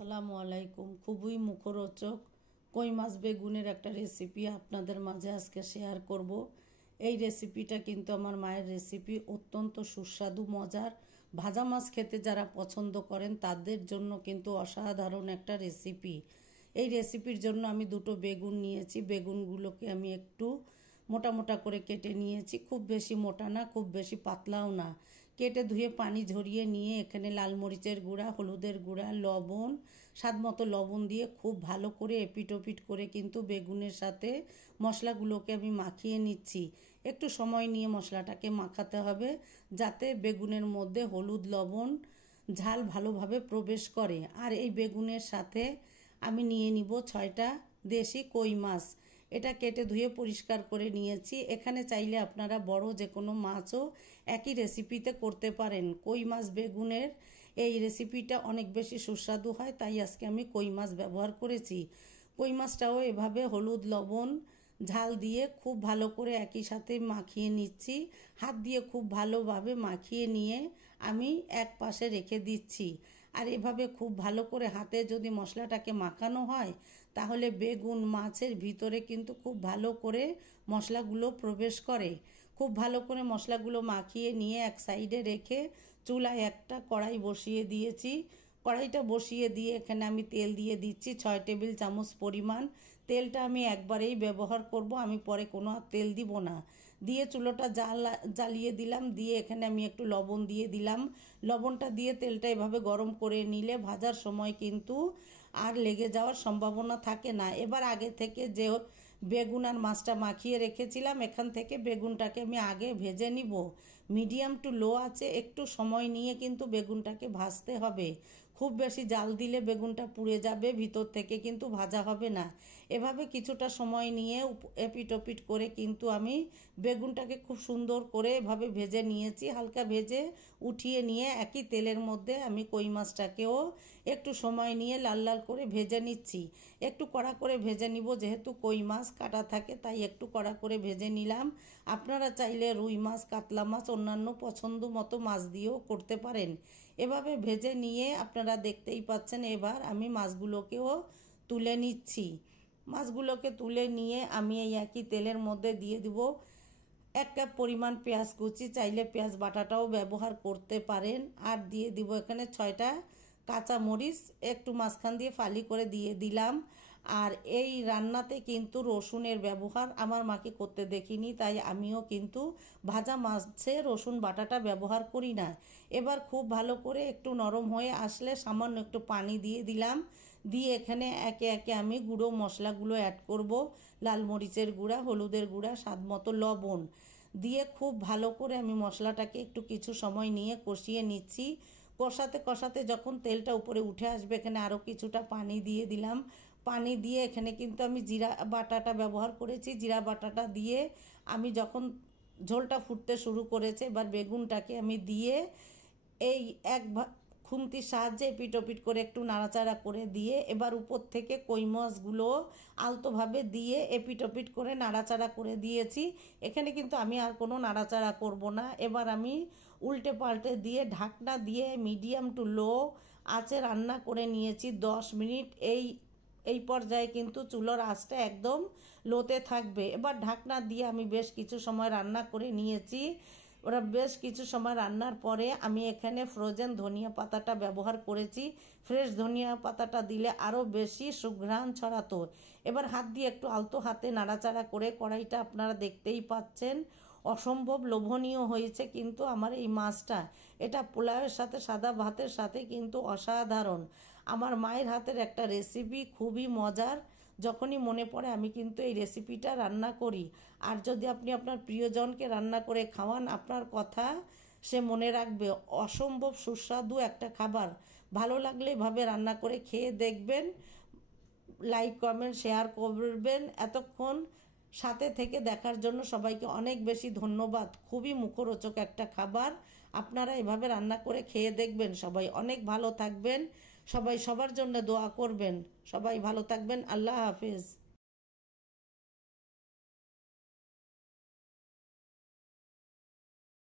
আসসালামু আলাইকুম। খুবই মুখরোচক কই মাছ বেগুনের একটা রেসিপি আপনাদের মাঝে আজকে শেয়ার করব। এই রেসিপিটা কিন্তু আমার মায়ের রেসিপি, অত্যন্ত সুস্বাদু মজার। ভাজা মাছ খেতে যারা পছন্দ করেন তাদের জন্য কিন্তু অসাধারণ একটা রেসিপি। এই রেসিপির জন্য আমি দুটো বেগুন নিয়েছি। বেগুনগুলোকে আমি একটু মোটা মোটা করে কেটে নিয়েছি, খুব বেশি মোটা না, খুব বেশি পাতলাও না। কেটে ধুয়ে পানি ঝরিয়ে নিয়ে এখানে লাল মরিচের গুঁড়া, হলুদের গুঁড়া, লবণ, স্বাদ মতো লবণ দিয়ে খুব ভালো করে এপিট করে কিন্তু বেগুনের সাথে মশলাগুলোকে আমি মাখিয়ে নিচ্ছি। একটু সময় নিয়ে মশলাটাকে মাখাতে হবে যাতে বেগুনের মধ্যে হলুদ, লবণ, ঝাল ভালোভাবে প্রবেশ করে। আর এই বেগুনের সাথে আমি নিয়ে নিব 6টা দেশি কই মাছ। এটা কেটে ধুয়ে পরিষ্কার করে নিয়েছি। এখানে চাইলে আপনারা বড় যে কোনো মাছও একই রেসিপিতে করতে পারেন। কই মাছ বেগুনের এই রেসিপিটা অনেক বেশি সুস্বাদু হয়, তাই আজকে আমি কই মাছ ব্যবহার করেছি। কই মাছটাও এভাবে হলুদ, লবণ, ঝাল দিয়ে খুব ভালো করে একই সাথে মাখিয়ে নিচ্ছি। হাত দিয়ে খুব ভালোভাবে মাখিয়ে নিয়ে আমি এক পাশে রেখে দিচ্ছি। আর এভাবে খুব ভালো করে হাতে যদি মশলাটাকে মাখানো হয় তাহলে বেগুন মাছের ভিতরে কিন্তু খুব ভালো করে মশলাগুলো প্রবেশ করে। খুব ভালো করে মশলাগুলো মাখিয়ে নিয়ে এক সাইডে রেখে চুলায় একটা কড়াই বসিয়ে দিয়েছি। কড়াইটা বসিয়ে দিয়ে এখানে আমি তেল দিয়ে দিচ্ছি 6 টেবিল চামচ পরিমাণ। তেলটা আমি একবারেই ব্যবহার করব, আমি পরে কোনো আর তেল দিব না। দিয়ে চুলোটা জ্বালিয়ে দিলাম। দিয়ে এখানে আমি একটু লবণ দিয়ে দিলাম। লবণটা দিয়ে তেলটা এভাবে গরম করে নিলে ভাজার সময় কিন্তু আর লেগে যাওয়ার সম্ভাবনা থাকে না। এবার আগে থেকে যে বেগুন আর মাছটা মাখিয়ে রেখেছিলাম, এখান থেকে বেগুনটাকে আমি আগে ভেজে নিব। মিডিয়াম টু লো আছে একটু সময় নিয়ে কিন্তু বেগুনটাকে ভাজতে হবে। খুব বেশি জাল দিলে বেগুনটা পুড়ে যাবে, ভিতর থেকে কিন্তু ভাজা হবে না। এভাবে কিছুটা সময় নিয়ে এপিট করে কিন্তু আমি বেগুনটাকে খুব সুন্দর করে এভাবে ভেজে নিয়েছি। হালকা ভেজে উঠিয়ে নিয়ে একই তেলের মধ্যে আমি কই মাছটাকেও একটু সময় নিয়ে লাল লাল করে ভেজে নিচ্ছি। একটু কড়া করে ভেজে নিব, যেহেতু কই মাছ কাটা থাকে তাই একটু কড়া করে ভেজে নিলাম। আপনারা চাইলে রুই মাছ, কাতলা মাছ, অন্যান্য পছন্দ মতো মাছ দিয়েও করতে পারেন। এভাবে ভেজে নিয়ে আপনারা দেখতেই পাচ্ছেন। এবার আমি মাছগুলোকেও তুলে নিচ্ছি। মাছগুলোকে তুলে নিয়ে আমি এই একই তেলের মধ্যে দিয়ে দিব 1 কাপ পরিমাণ পেঁয়াজ কুচি, চাইলে পেঁয়াজ বাটাটাও ব্যবহার করতে পারেন। আর দিয়ে দিব এখানে 6টা কাঁচা মরিচ একটু মাঝখান দিয়ে ফালি করে দিয়ে দিলাম। আর এই রান্নাতে কিন্তু রসুনের ব্যবহার আমার মাকে করতে দেখিনি, তাই আমিও কিন্তু ভাজা মাছে রসুন বাটাটা ব্যবহার করি না। এবার খুব ভালো করে একটু নরম হয়ে আসলে সামান্য একটু পানি দিয়ে দিলাম। দিয়ে এখানে একে একে আমি গুঁড়ো মশলাগুলো অ্যাড করব। লাল মরিচের গুঁড়া, হলুদের গুঁড়া, স্বাদ মতো লবণ দিয়ে খুব ভালো করে আমি মশলাটাকে একটু কিছু সময় নিয়ে কষিয়ে নিচ্ছি। কষাতে কষাতে যখন তেলটা উপরে উঠে আসবে এখানে আরও কিছুটা পানি দিয়ে দিলাম। পানি দিয়ে এখানে কিন্তু আমি জিরা বাটাটা ব্যবহার করেছি। জিরা বাটাটা দিয়ে আমি যখন ঝোলটা ফুটতে শুরু করেছে, এবার বেগুনটাকে আমি দিয়ে এই খুন্তির সাহায্যে এপিট করে একটু নাড়াচাড়া করে দিয়ে এবার উপর থেকে কই মাছগুলো আলতোভাবে দিয়ে এপিট করে নাড়াচাড়া করে দিয়েছি। এখানে কিন্তু আমি আর কোনো নাড়াচাড়া করব না। এবার আমি উল্টে পাল্টে দিয়ে ঢাকনা দিয়ে মিডিয়াম টু লো আঁচে রান্না করে নিয়েছি 10 মিনিট। এই পর্যায়ে কিন্তু চুলোর আঁচটা একদম লোতে থাকবে। এবার ঢাকনা দিয়ে আমি বেশ কিছু সময় রান্না করে নিয়েছি। ওরা বেশ কিছু সময় রান্নার পরে আমি এখানে ফ্রোজেন ধনিয়া পাতাটা ব্যবহার করেছি। ফ্রেশ ধনিয়া পাতাটা দিলে আরও বেশি সুঘ্রাণ ছড়াতো। এবার হাত দিয়ে একটু আলতো হাতে নাড়াচাড়া করে কড়াইটা আপনারা দেখতেই পাচ্ছেন অসম্ভব লোভনীয় হয়েছে কিন্তু আমার এই মাছটা। এটা পোলাওয়ের সাথে, সাদা ভাতের সাথে কিন্তু অসাধারণ। আমার মায়ের হাতের একটা রেসিপি, খুবই মজার। যখনই মনে পড়ে আমি কিন্তু এই রেসিপিটা রান্না করি। আর যদি আপনি আপনার প্রিয়জনকে রান্না করে খাওয়ান, আপনার কথা সে মনে রাখবে। অসম্ভব সুস্বাদু একটা খাবার। ভালো লাগলে এভাবে রান্না করে খেয়ে দেখবেন। লাইক, কমেন্ট, শেয়ার করবেন। এতক্ষণ সাথে থেকে দেখার জন্য সবাইকে অনেক বেশি ধন্যবাদ। খুবই মুখরোচক একটা খাবার, আপনারা এভাবে রান্না করে খেয়ে দেখবেন। সবাই অনেক ভালো থাকবেন, সবাই সবার জন্য দোয়া করবেন। সবাই ভালো থাকবেন। আল্লাহ হাফেজ।